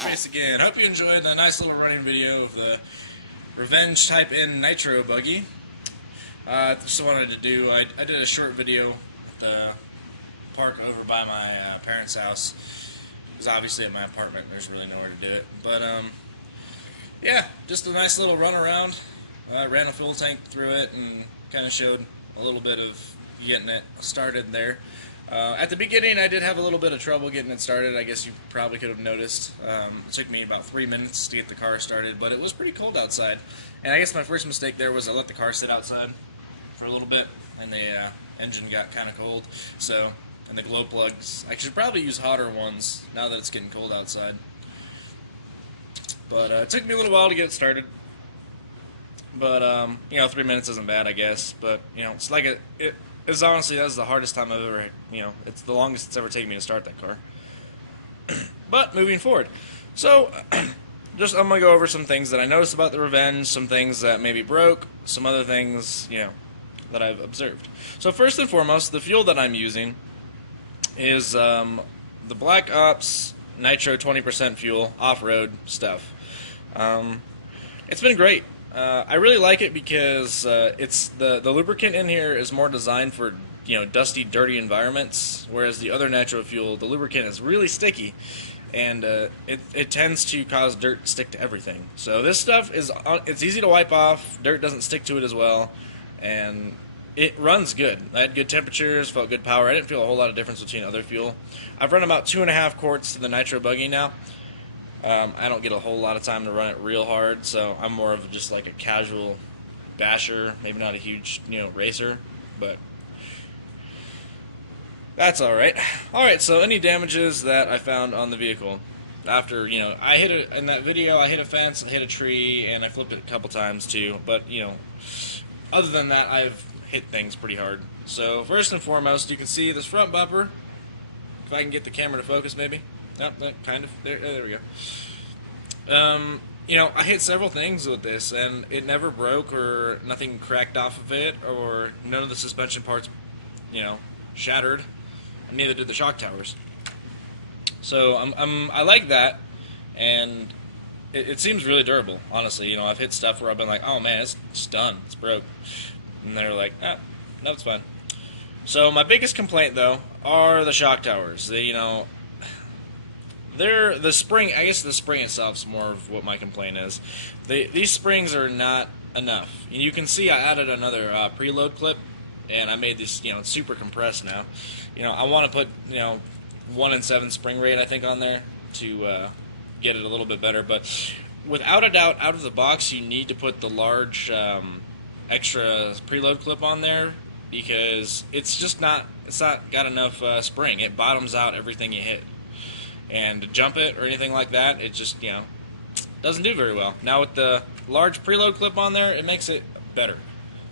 Face again. Hope you enjoyed the nice little running video of the Revenge Type N Nitro buggy. Just wanted to do, I did a short video at the park over by my parents' house. Because obviously at my apartment there's really nowhere to do it. But yeah, just a nice little run around. Ran a full tank through it and kind of showed a little bit of getting it started there. At the beginning I did have a little bit of trouble getting it started. I guess you probably could have noticed. It took me about 3 minutes to get the car started, but it was pretty cold outside. And I guess my first mistake there was I let the car sit outside for a little bit, and the engine got kind of cold. So, and the glow plugs, I should probably use hotter ones now that it's getting cold outside. But it took me a little while to get it started. But, you know, 3 minutes isn't bad, I guess. But, you know, it's like it's honestly, that's the hardest time I've ever, you know, it's the longest it's ever taken me to start that car. But, moving forward. So, I'm going to go over some things that I noticed about the Revenge, some things that maybe broke, some other things, you know, that I've observed. So first and foremost, the fuel that I'm using is the Black Ops Nitro 20% fuel off-road stuff. It's been great. I really like it because it's the lubricant in here is more designed for dusty, dirty environments, whereas the other nitro fuel, the lubricant is really sticky, and it tends to cause dirt to stick to everything. So this stuff it's easy to wipe off. Dirt doesn't stick to it as well, and it runs good. I had good temperatures, felt good power. I didn't feel a whole lot of difference between other fuel. I've run about 2.5 quarts to the nitro buggy now. I don't get a whole lot of time to run it real hard, so I'm more of just like a casual basher, maybe not a huge racer, but that's alright. Alright, so any damages that I found on the vehicle after, I hit it in that video, I hit a fence, I hit a tree, and I flipped it a couple times too, but, other than that, I've hit things pretty hard. So, first and foremost, you can see this front bumper. If I can get the camera to focus, maybe. Nope, kind of. There we go. I hit several things with this, and it never broke or nothing cracked off of it, or none of the suspension parts, shattered. And neither did the shock towers. So I like that, and it seems really durable. Honestly, I've hit stuff where I've been like, oh man, it's done, it's broke, and they're like, no, it's fine. So my biggest complaint though are the shock towers. They're the spring. I guess the spring itself is more of what my complaint is. These springs are not enough. And you can see I added another preload clip, and I made this it's super compressed now. I want to put 1 in 7 spring rate I think on there to get it a little bit better. But without a doubt, out of the box, you need to put the large extra preload clip on there because it's not got enough spring. It bottoms out everything you hit. And to jump it or anything like that, it just, doesn't do very well. Now with the large preload clip on there, it makes it better.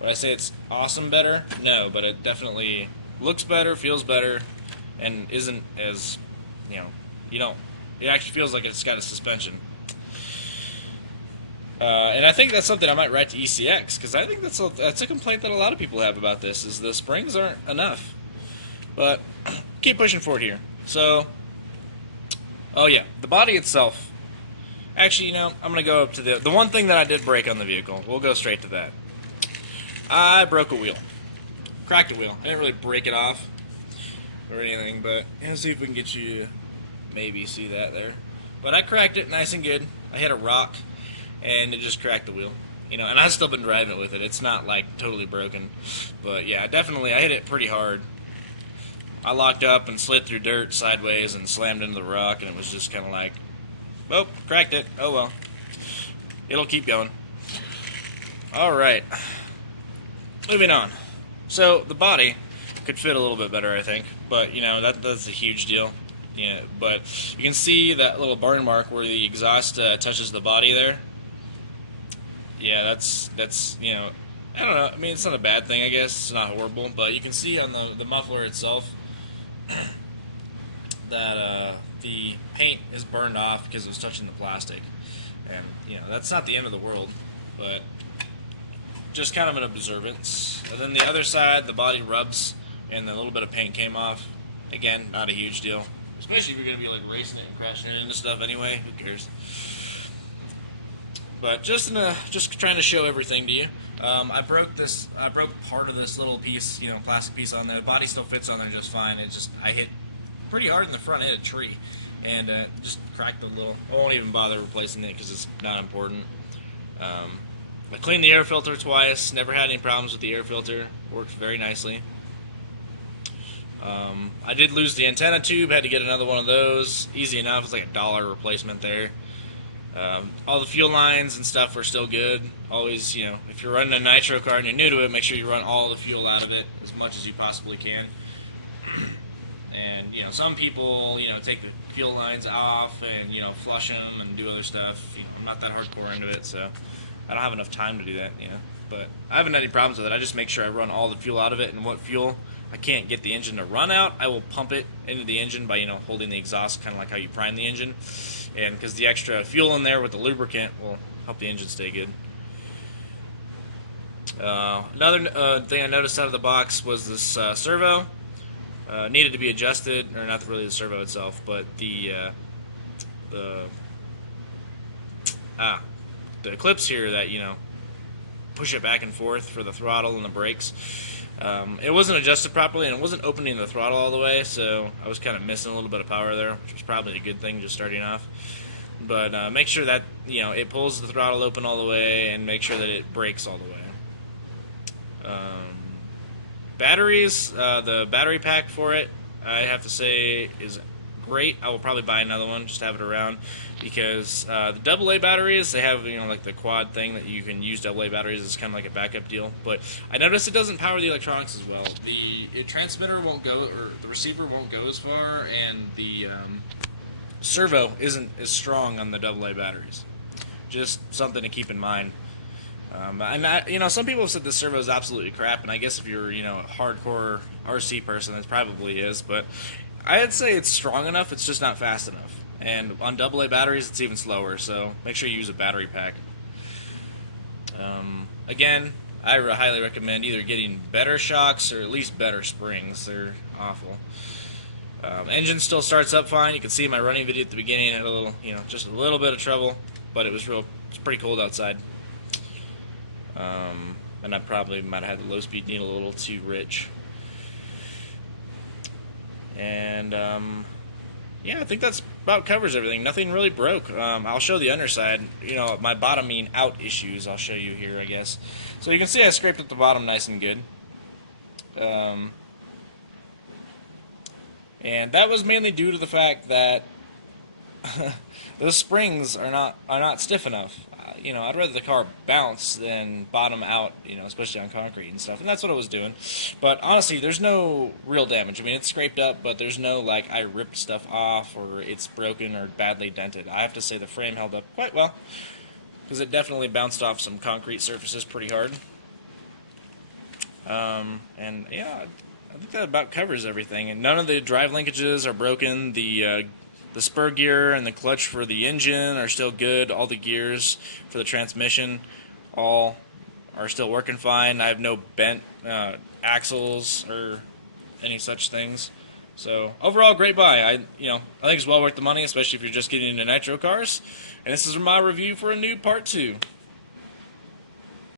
Would I say it's awesome better? No, but it definitely looks better, feels better, and isn't as, it actually feels like it's got a suspension. And I think that's something I might write to ECX, because I think that's a complaint that a lot of people have about this, is the springs aren't enough. But keep pushing forward here. So, oh yeah, the body itself. Actually, I'm going to go up to the one thing that I did break on the vehicle. We'll go straight to that. I broke a wheel. Cracked a wheel. I didn't really break it off or anything, but let's see if we can get you to maybe see that there. But I cracked it nice and good. I hit a rock, and it just cracked the wheel. And I've still been driving it with it. It's not, like, totally broken. But, yeah, definitely, I hit it pretty hard. I locked up and slid through dirt sideways and slammed into the rock, and it was just kind of like, oh, cracked it. Oh, well. It'll keep going. Alright. Moving on. So, the body could fit a little bit better, I think. But, that's a huge deal. Yeah, but you can see that little burn mark where the exhaust touches the body there. Yeah, that's I don't know. I mean, it's not a bad thing, I guess. It's not horrible. But you can see on the muffler itself that the paint is burned off because it was touching the plastic. And, that's not the end of the world. But just kind of an observance. And then the other side, the body rubs, and a little bit of paint came off. Again, not a huge deal. Especially if you're going to be, like, racing it and crashing it into stuff anyway. Who cares? But just trying to show everything to you. I broke part of this little piece, plastic piece on there. The body still fits on there just fine. I hit pretty hard in the front. I hit a tree, and just cracked the little. I won't even bother replacing it because it's not important. I cleaned the air filter twice. Never had any problems with the air filter. Worked very nicely. I did lose the antenna tube. Had to get another one of those. Easy enough. It's like $1 replacement there. All the fuel lines and stuff are still good. Always, if you're running a nitro car and you're new to it, make sure you run all the fuel out of it as much as you possibly can. And, some people, take the fuel lines off and, flush them and do other stuff. I'm not that hardcore into it, so I don't have enough time to do that, But I haven't had any problems with it. I just make sure I run all the fuel out of it, and what fuel I can't get the engine to run out, I will pump it into the engine by, holding the exhaust, kind of like how you prime the engine. And because the extra fuel in there with the lubricant will help the engine stay good. Another thing I noticed out of the box was this servo. Needed to be adjusted, or not really the servo itself, but the ah the clips here that push it back and forth for the throttle and the brakes. It wasn't adjusted properly, and it wasn't opening the throttle all the way, so I was kind of missing a little bit of power there, which was probably a good thing just starting off. But make sure that it pulls the throttle open all the way, and make sure that it brakes all the way. Batteries, the battery pack for it, I have to say, is great. I will probably buy another one, just have it around, because the AA batteries, they have like the quad thing that you can use AA batteries as kind of like a backup deal. But I noticed it doesn't power the electronics as well. The transmitter won't go, or the receiver won't go as far, and the servo isn't as strong on the AA batteries. Just something to keep in mind. Some people have said this servo is absolutely crap, and I guess if you're, a hardcore RC person, it probably is. But I'd say it's strong enough. It's just not fast enough. And on AA batteries, it's even slower. So make sure you use a battery pack. Again, I highly recommend either getting better shocks or at least better springs. They're awful. Engine still starts up fine. You can see my running video at the beginning had a little, just a little bit of trouble, but it's pretty cold outside. And I probably might have had the low speed needle a little too rich. And yeah, I think that's about covers everything. Nothing really broke. I'll show the underside. My bottoming out issues I'll show you here, I guess. So you can see I scraped at the bottom nice and good. And that was mainly due to the fact that those springs are not stiff enough. I'd rather the car bounce than bottom out, especially on concrete and stuff. And that's what I was doing. But honestly, there's no real damage. I mean, it's scraped up, but there's no, like, I ripped stuff off or it's broken or badly dented. I have to say the frame held up quite well, because it definitely bounced off some concrete surfaces pretty hard. And yeah, I think that about covers everything. And none of the drive linkages are broken. The spur gear and the clutch for the engine are still good. All the gears for the transmission all are still working fine. I have no bent axles or any such things. So overall, great buy. I think it's well worth the money, especially if you're just getting into nitro cars. And this is my review for a Noob Part 2.